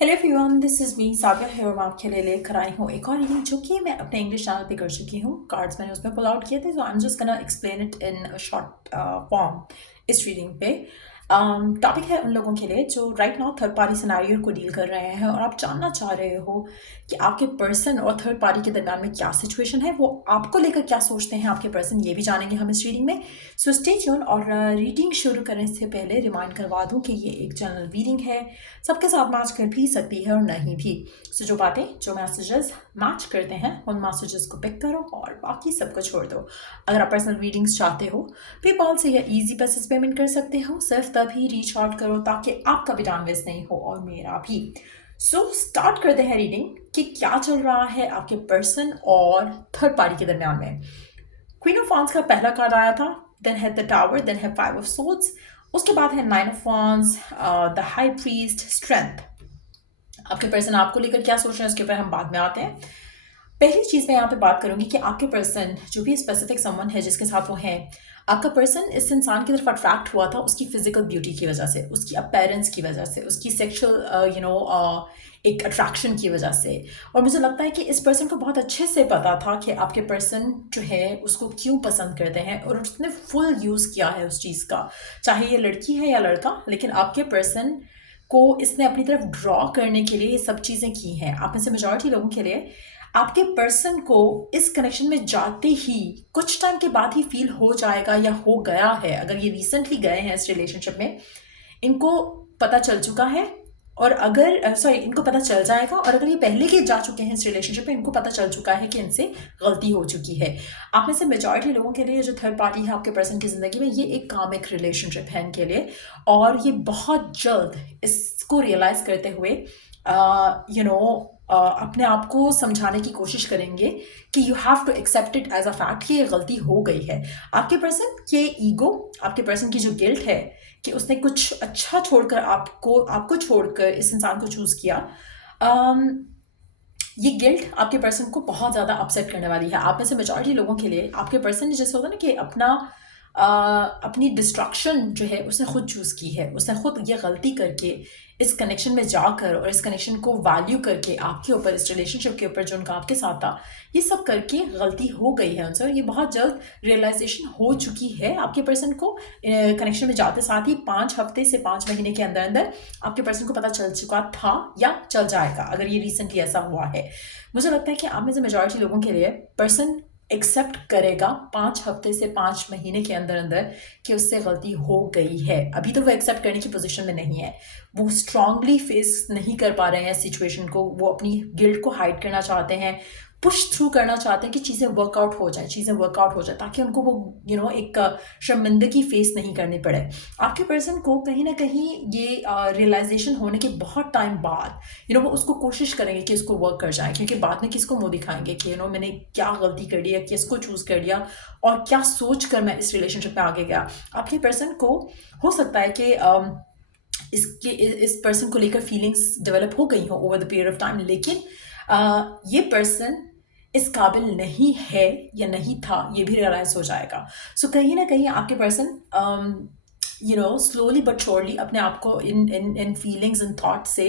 Hello everyone, this is me Sabiya है और मैं आपके लिए लेकर आई हूँ एक और रीडिंग जो कि मैं अपने इंग्लिश चैनल पे कर चुकी हूँ। कार्ड्स मैंने उसमें पुल आउट किए थे, so I am just gonna explain it in short form इस रीडिंग पे। टॉपिक है उन लोगों के लिए जो right now third party scenario को डील कर रहे हैं और आप जानना चाह रहे हो कि आपके पर्सन और थर्ड पार्टी के दरमियान में क्या सिचुएशन है, वो आपको लेकर क्या सोचते हैं आपके पर्सन, ये भी जानेंगे हम इस रीडिंग में। So stay tune. और रीडिंग शुरू करने से पहले रिमाइंड करवा दूं कि ये एक जनरल रीडिंग है, सबके साथ मैच कर भी सकती है और नहीं भी। सो जो बातें, जो मैसेजेस मैच करते हैं उन मैसेजेस को पिक करो और बाकी सबको छोड़ दो। अगर आप पर्सनल रीडिंग्स चाहते हो, पेपाल से या इजी पैसेज पेमेंट कर सकते हो, सिर्फ तभी रीच आउट करो ताकि आपका भी टाइम वेस्ट नहीं हो और मेरा भी। सो स्टार्ट करते हैं रीडिंग कि क्या चल रहा है आपके पर्सन और थर्ड पार्टी के दरमियान में। क्वीन ऑफ वांड्स का पहला कार्ड आया था, देन है द टावर, देन है फाइव ऑफ सोर्ड्स, उसके बाद है nine of wands, the high priest, strength. आपके पर्सन आपको लेकर क्या सोच रहे हैं उसके ऊपर हम बाद में आते हैं। पहली चीज मैं यहाँ पे बात करूंगी कि आपके पर्सन जो भी स्पेसिफिक समवन है जिसके साथ वो है, आपका पर्सन इस इंसान की तरफ अट्रैक्ट हुआ था उसकी फिजिकल ब्यूटी की वजह से, उसकी अपीयरेंस की वजह से, उसकी सेक्सुअल एक अट्रैक्शन की वजह से। और मुझे लगता है कि इस पर्सन को बहुत अच्छे से पता था कि आपके पर्सन जो है उसको क्यों पसंद करते हैं और उसने फुल यूज़ किया है उस चीज़ का, चाहे ये लड़की है या लड़का। लेकिन आपके पर्सन को इसने अपनी तरफ ड्रॉ करने के लिए ये सब चीज़ें की हैं। आप में से मेजॉरिटी लोगों के लिए आपके पर्सन को इस कनेक्शन में जाते ही कुछ टाइम के बाद ही फील हो जाएगा या हो गया है, अगर ये रिसेंटली गए हैं इस रिलेशनशिप में, इनको पता चल चुका है। और अगर इनको पता चल जाएगा, और अगर ये पहले के जा चुके हैं इस रिलेशनशिप में, इनको पता चल चुका है कि इनसे गलती हो चुकी है। आप में से मेजॉरिटी लोगों के लिए जो थर्ड पार्टी है आपके पर्सन की ज़िंदगी में, ये एक कामिक रिलेशनशिप है इनके लिए। और ये बहुत जल्द इसको रियलाइज़ करते हुए अपने आप को समझाने की कोशिश करेंगे कि you have to accept it as a fact कि ये गलती हो गई है। आपके पर्सन के ईगो, आपके पर्सन की जो गिल्ट है कि उसने कुछ अच्छा छोड़कर आपको छोड़कर इस इंसान को चूज किया, ये गिल्ट आपके पर्सन को बहुत ज़्यादा अपसेट करने वाली है। आप में से मेजॉरिटी लोगों के लिए आपके पर्सन ने जैसे होता है ना कि अपनी डिस्ट्रक्शन जो है उसने खुद चूज़ की है, उसने खुद ये गलती करके इस कनेक्शन में जाकर और इस कनेक्शन को वैल्यू करके आपके ऊपर, इस रिलेशनशिप के ऊपर जो उनका आपके साथ था, ये सब करके गलती हो गई है उनसे। और ये बहुत जल्द रियलाइजेशन हो चुकी है आपके पर्सन को। कनेक्शन में जाते साथ ही 5 हफ्ते से 5 महीने के अंदर अंदर आपके पर्सन को पता चल चुका था या चल जाएगा अगर ये रिसेंटली ऐसा हुआ है। मुझे लगता है कि आप में से मेजॉरिटी लोगों के लिए पर्सन एक्सेप्ट करेगा 5 हफ्ते से 5 महीने के अंदर अंदर कि उससे गलती हो गई है। अभी तो वो एक्सेप्ट करने की पोजीशन में नहीं है, वो स्ट्रांगली फेस नहीं कर पा रहे हैं सिचुएशन को, वो अपनी गिल्ट को हाइड करना चाहते हैं, पुश थ्रू करना चाहते हैं कि चीज़ें वर्कआउट हो जाए, चीज़ें वर्कआउट हो जाए ताकि उनको वो एक शर्मिंदगी फेस नहीं करनी पड़े। आपके पर्सन को कहीं ना कहीं ये रियलाइजेशन होने के बहुत टाइम बाद वो उसको कोशिश करेंगे कि इसको वर्क कर जाए, क्योंकि बाद में किसको मुंह दिखाएंगे कि मैंने क्या गलती कर दी या किसको चूज़ कर लिया और क्या सोच कर मैं इस रिलेशनशिप में आगे गया। आपके पर्सन को हो सकता है कि इस पर्सन को लेकर फीलिंग्स डेवलप हो गई हो over the period of time, लेकिन ये पर्सन इस काबिल नहीं है या नहीं था, ये भी रियलाइज हो जाएगा। सो कहीं ना कहीं आपके पर्सन स्लोली बट श्योरली अपने आप को इन फीलिंग्स इन थॉट से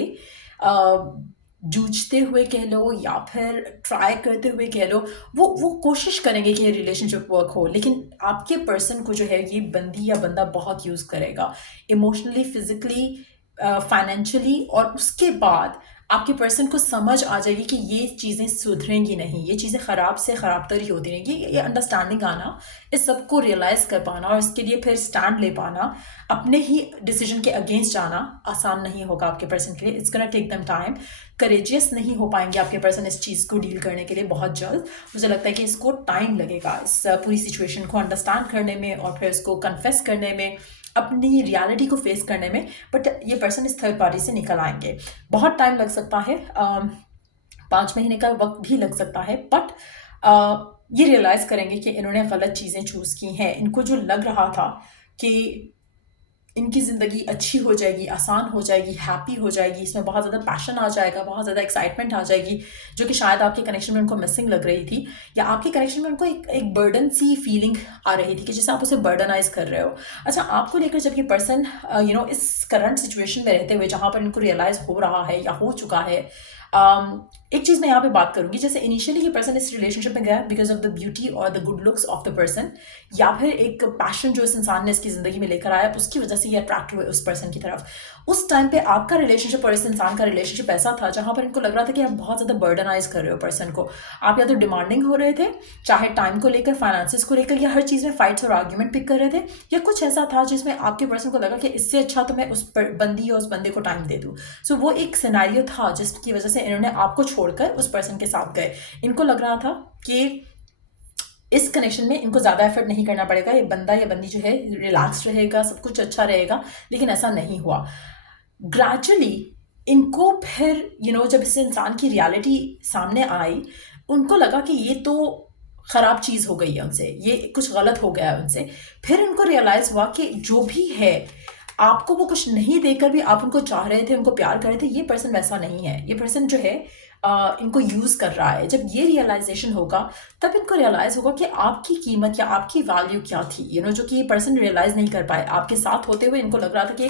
जूझते हुए कह लो या फिर ट्राई करते हुए कह लो, वो कोशिश करेंगे कि ये रिलेशनशिप वर्क हो। लेकिन आपके पर्सन को जो है ये बंदी या बंदा बहुत यूज़ करेगा इमोशनली, फिजिकली, फाइनेंशियली, और उसके बाद आपके पर्सन को समझ आ जाएगी कि ये चीज़ें सुधरेंगी नहीं, ये चीज़ें ख़राब से ख़राब ही होती रहेंगी। ये अंडरस्टैंडिंग आना, इस सब को रियलाइज़ कर पाना और इसके लिए फिर स्टैंड ले पाना, अपने ही डिसीजन के अगेंस्ट जाना आसान नहीं होगा आपके पर्सन के लिए। It's gonna take them time. Courageous नहीं हो पाएंगे आपके पर्सन इस चीज़ को डील करने के लिए बहुत जल्द। मुझे लगता है कि इसको टाइम लगेगा इस पूरी सिचुएशन को अंडरस्टैंड करने में और फिर इसको कन्फेस करने में, अपनी रियलिटी को फेस करने में। बट ये पर्सन इस थर्ड पार्टी से निकल आएंगे। बहुत टाइम लग सकता है, 5 महीने का वक्त भी लग सकता है, बट ये रियलाइज़ करेंगे कि इन्होंने गलत चीज़ें चूज़ की हैं। इनको जो लग रहा था कि इनकी ज़िंदगी अच्छी हो जाएगी, आसान हो जाएगी, हैप्पी हो जाएगी, इसमें बहुत ज़्यादा पैशन आ जाएगा, बहुत ज़्यादा एक्साइटमेंट आ जाएगी, जो कि शायद आपके कनेक्शन में उनको मिसिंग लग रही थी, या आपके कनेक्शन में उनको एक बर्डन सी फीलिंग आ रही थी कि जैसे आप उसे बर्डनाइज कर रहे हो। अच्छा, आपको लेकर जब ये पर्सन इस करंट सिचुएशन में रहते हुए जहाँ पर इनको रियलाइज़ हो रहा है या हो चुका है, एक चीज़ मैं यहाँ पे बात करूँगी, जैसे इनिशियली ये पर्सन इस रिलेशनशिप में गया बिकॉज ऑफ द ब्यूटी और the good looks of the person, या फिर एक पैशन जो इस इंसान ने इसकी ज़िंदगी में लेकर आया उसकी वजह से ये अट्रैक्ट हुए उस पर्सन की तरफ। उस टाइम पे आपका रिलेशनशिप और इस इंसान का रिलेशनशिप ऐसा था जहाँ पर इनको लग रहा था कि आप बहुत ज़्यादा बर्डनाइज कर रहे हो पर्सन को। आप या तो डिमांडिंग हो रहे थे, चाहे टाइम को लेकर, फाइनेंसिस को लेकर, या हर चीज़ में फाइट्स और आर्ग्यूमेंट पिक कर रहे थे, या कुछ ऐसा था जिसमें आपके पर्सन को लगा कि इससे अच्छा तो मैं उस बंदी या उस बंदे को टाइम दे दूँ। सो वो एक सिनेरियो था जिसकी वजह से इन्होंने आपको छोड़कर उस पर्सन के साथ गए। इनको लग रहा था कि इस कनेक्शन में इनको ज़्यादा एफर्ट नहीं करना पड़ेगा, ये बंदा या बंदी जो है रिलैक्स रहेगा, सब कुछ अच्छा रहेगा, लेकिन ऐसा नहीं हुआ। ग्रेजुअली इनको फिर जब इस इंसान की रियलिटी सामने आई, उनको लगा कि ये तो ख़राब चीज़ हो गई है उनसे, ये कुछ गलत हो गया है उनसे। फिर उनको रियलाइज़ हुआ कि जो भी है, आपको वो कुछ नहीं देकर भी आप उनको चाह रहे थे, उनको प्यार कर रहे थे, ये पर्सन वैसा नहीं है। ये पर्सन जो है इनको यूज़ कर रहा है। जब ये रियलाइजेशन होगा तब इनको रियलाइज़ होगा कि आपकी कीमत या आपकी वैल्यू क्या थी, जो कि ये पर्सन रियलाइज़ नहीं कर पाए। आपके साथ होते हुए इनको लग रहा था कि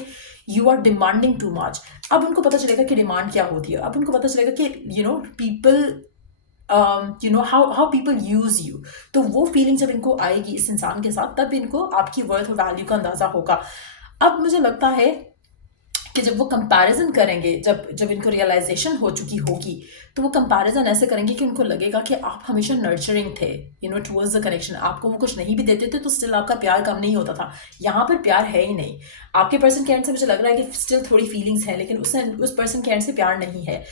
you are demanding too much. अब उनको पता चलेगा कि डिमांड क्या होती है। अब उनको पता चलेगा कि people how people use you. तो वो फीलिंग जब इनको आएगी इस इंसान के साथ, तब इनको आपकी वर्थ और वैल्यू का अंदाजा होगा। अब मुझे लगता है कि जब वो कंपैरिजन करेंगे, जब इनको रियलाइजेशन हो चुकी होगी, तो वो कंपैरिजन ऐसे करेंगे कि उनको लगेगा कि आप हमेशा नर्चरिंग थे टुवर्ड्स द कनेक्शन। आपको वो कुछ नहीं भी देते थे तो स्टिल आपका प्यार कम नहीं होता था। यहाँ पर प्यार है ही नहीं। आपके पर्सन के एंड से मुझे लग रहा है कि स्टिल थोड़ी फीलिंग्स हैं, लेकिन उस पर्सन के एंड से प्यार नहीं है।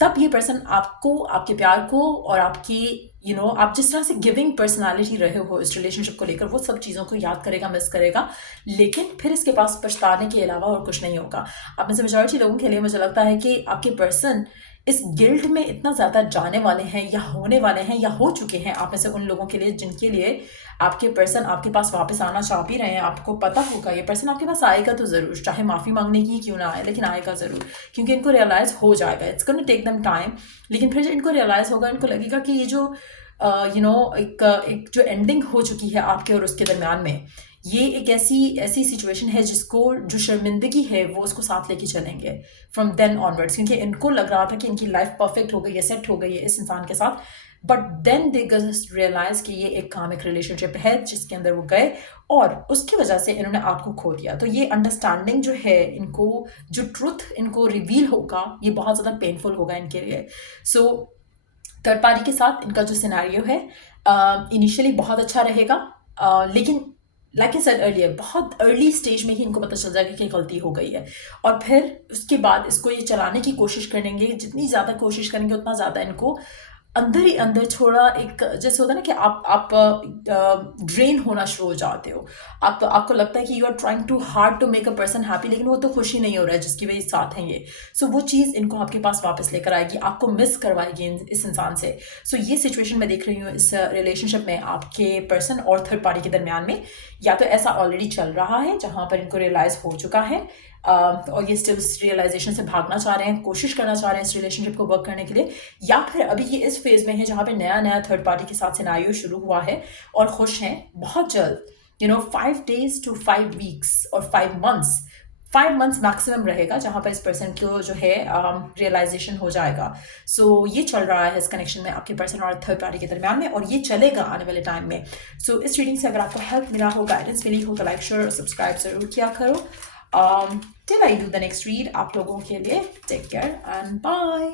तब ये पर्सन आपको, आपके प्यार को और आपकी आप जिस तरह से गिविंग पर्सनालिटी रहे हो इस रिलेशनशिप को लेकर, वो सब चीज़ों को याद करेगा, मिस करेगा, लेकिन फिर इसके पास पछताने के अलावा और कुछ नहीं होगा। आप में से मेजॉरिटी लोगों के लिए मुझे लगता है कि आपके पर्सन इस गिल्ट में इतना ज़्यादा जाने वाले हैं या होने वाले हैं या हो चुके हैं, आप में से उन लोगों के लिए जिनके लिए आपके पर्सन आपके पास वापस आना चाह भी रहे हैं। आपको पता होगा ये पर्सन आपके पास आएगा तो ज़रूर, चाहे माफ़ी मांगने की क्यों ना आए, लेकिन आएगा ज़रूर, क्योंकि इनको रियलाइज़ हो जाएगा। It's gonna take them time, लेकिन फिर जब इनको रियलाइज़ होगा, इनको लगेगा कि ये जो एक जो एंडिंग हो चुकी है आपके और उसके दरमियान में, ये एक ऐसी सिचुएशन है जिसको, जो शर्मिंदगी है वो उसको साथ लेके चलेंगे फ्रॉम देन ऑनवर्ड्स, क्योंकि इनको लग रहा था कि इनकी लाइफ परफेक्ट हो गई है, सेट हो गई है इस इंसान के साथ, बट देन दे रियलाइज कि ये एक कामिक रिलेशनशिप है जिसके अंदर वो गए और उसकी वजह से इन्होंने आपको खो दिया। तो ये अंडरस्टैंडिंग जो है, इनको जो ट्रुथ इनको रिवील होगा, ये बहुत ज़्यादा पेनफुल होगा इनके लिए। सो थर्ड पार्टी के साथ इनका जो सिनेरियो है इनिशियली बहुत अच्छा रहेगा, लेकिन लाइक आई सेड अर्लियर, बहुत अर्ली स्टेज में ही इनको पता चल जाएगा कि गलती हो गई है, और फिर उसके बाद इसको ये चलाने की कोशिश करेंगे। जितनी ज़्यादा कोशिश करेंगे उतना ज़्यादा इनको अंदर ही अंदर थोड़ा एक, जैसे होता है ना कि आप ड्रेन होना शुरू हो जाते हो। आपको लगता है कि you are trying too hard to make a person happy, लेकिन वो तो खुशी नहीं हो रहा है जिसकी वजह साथ हैं ये। सो वो चीज़ इनको आपके पास वापस लेकर आएगी, आपको मिस करवाएगी इस इंसान से। सो ये सिचुएशन मैं देख रही हूँ इस रिलेशनशिप में आपके पर्सन और थर्ड पार्टी के दरमियान में। या तो ऐसा ऑलरेडी चल रहा है जहाँ पर इनको रियलाइज़ हो चुका है और ये स्टिल रियलाइजेशन से भागना चाह रहे हैं, कोशिश करना चाह रहे हैं इस रिलेशनशिप को वर्क करने के लिए, या फिर अभी ये इस फेज में है जहाँ पे नया थर्ड पार्टी के साथ सिनेरियो शुरू हुआ है और खुश हैं। बहुत जल्द 5 days to 5 weeks और 5 months मैक्सिमम रहेगा जहाँ पर इस पर्सन को जो है रियलाइजेशन हो जाएगा। सो ये चल रहा है इस कनेक्शन में आपके पर्सन और थर्ड पार्टी के दरमियान में, और ये चलेगा आने वाले टाइम में। सो इस रीडिंग से अगर आपको हेल्प मिला हो, गाइडेंस मिली हो, तो लाइक, शेयर और सब्सक्राइब जरूर किया करो। Till I do the next read, आप लोगों के लिए टेक केयर एंड बाय।